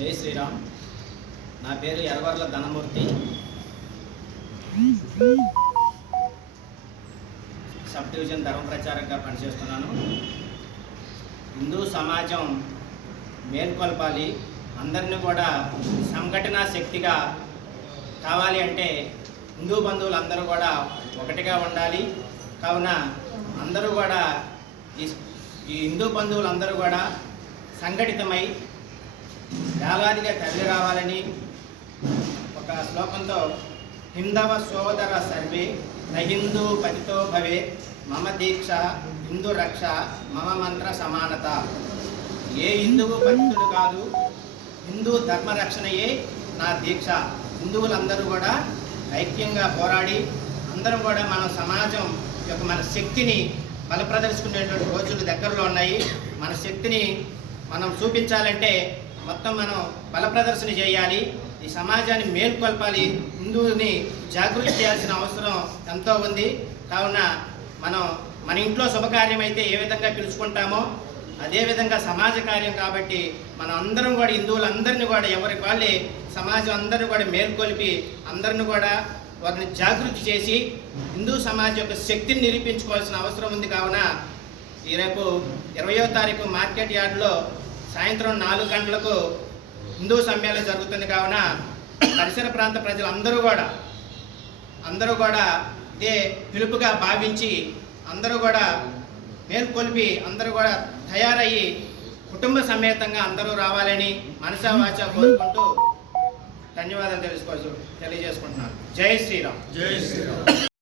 జై శ్రీరామ్. నా పేరు ఎర్రవర్ల ధనమూర్తి. సబ్ డివిజన్ ధర్మ ప్రచారంగా పనిచేస్తున్నాను. హిందూ సమాజం మేల్కొల్పాలి. అందరినీ కూడా సంఘటన శక్తిగా కావాలి అంటే హిందూ బంధువులు అందరూ కూడా ఒకటిగా ఉండాలి. కావున అందరూ కూడా ఈ ఈ హిందూ బంధువులందరూ కూడా సంఘటితమై వేలాదిగా తల్లి రావాలని ఒక శ్లోకంతో హిందవ సోదర సర్వే నహిందూ పతితో భవే మమ దీక్ష హిందూ రక్ష మమ మంత్ర సమానత. ఏ హిందువు పతితుడు కాదు హిందూ ధర్మ రక్షణయే నా దీక్ష. హిందువులందరూ కూడా ఐక్యంగా పోరాడి అందరం కూడా మన సమాజం యొక్క మన శక్తిని బలప్రదర్శుకునేటువంటి రోజులు దగ్గరలో ఉన్నాయి. మన శక్తిని మనం చూపించాలంటే మొత్తం మనం బలప్రదర్శన చేయాలి. ఈ సమాజాన్ని మేల్కొల్పాలి. హిందువుని జాగృతి చేయాల్సిన అవసరం ఎంతో ఉంది. కావున మనం మన ఇంట్లో శుభకార్యం అయితే ఏ విధంగా పిలుచుకుంటామో అదేవిధంగా సమాజ కార్యం కాబట్టి మనం అందరం కూడా హిందువులందరినీ కూడా ఎవరికి వాళ్ళే సమాజం అందరిని కూడా మేల్కొల్పి అందరిని కూడా వారిని జాగృతి చేసి హిందూ సమాజం యొక్క శక్తిని నిరూపించుకోవాల్సిన అవసరం ఉంది. కావున ఈ రేపు ఇరవయో తారీఖు మార్కెట్ యార్డ్లో సాయంత్రం నాలుగు గంటలకు హిందూ సమ్మేళనం జరుగుతుంది కావున పరిసర ప్రాంత ప్రజలందరూ కూడా అందరూ కూడా ఇదే పిలుపుగా భావించి అందరూ కూడా మేల్కొల్పి అందరూ కూడా తయారయ్యి కుటుంబ సమేతంగా అందరూ రావాలని మనసా వాచ కోరుకుంటూ ధన్యవాదాలు తెలుసుకోవచ్చు తెలియజేసుకుంటున్నాను. జై శ్రీరామ్. జై శ్రీరామ్.